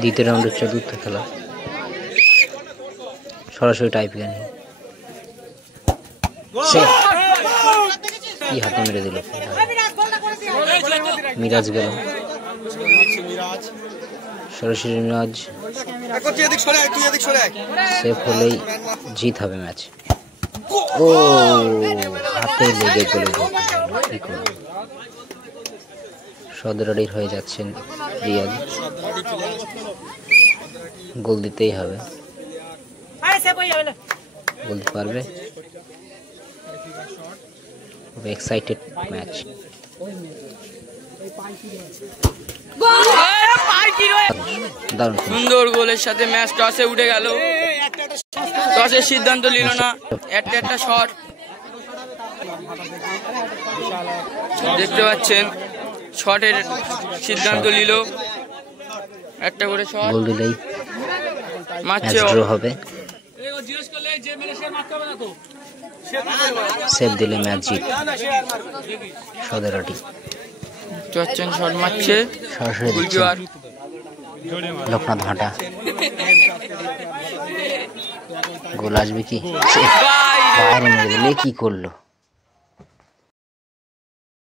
দ্বিতীয় রাউন্ডের চতুর্থ খেলা, সরাসরি টাইপিং কি হাতে মেরে দিল, মিরাজ গেল, সরাসরি মিরাজ সেফ হলেই জিত হবে ম্যাচ। ও হাতে লেগে গেল, কি করবে, সদরাডির হয়ে যাচ্ছেন রিয়াদ, গোল দিতেই হবে, গোল দিতে পারবে, এক্সাইটেড ম্যাচ। সুন্দর গোলের সাথে ম্যাচ টসে উঠে গেল, টসের সিদ্ধান্ত নিল না, একটা শট দেখতে পাচ্ছেন, শটের সিদ্ধান্ত নিল, একটা করে শট, গোল দিলেই ম্যাচ ড্র হবে, সেভ দিলে ম্যাচ জিত সদরাটি। শট মারছে সরাসরি দিচ্ছে লোকনাথ হাঁটা, গোল আসবে কি, বাইরে মেরে দিলে, কি করলো।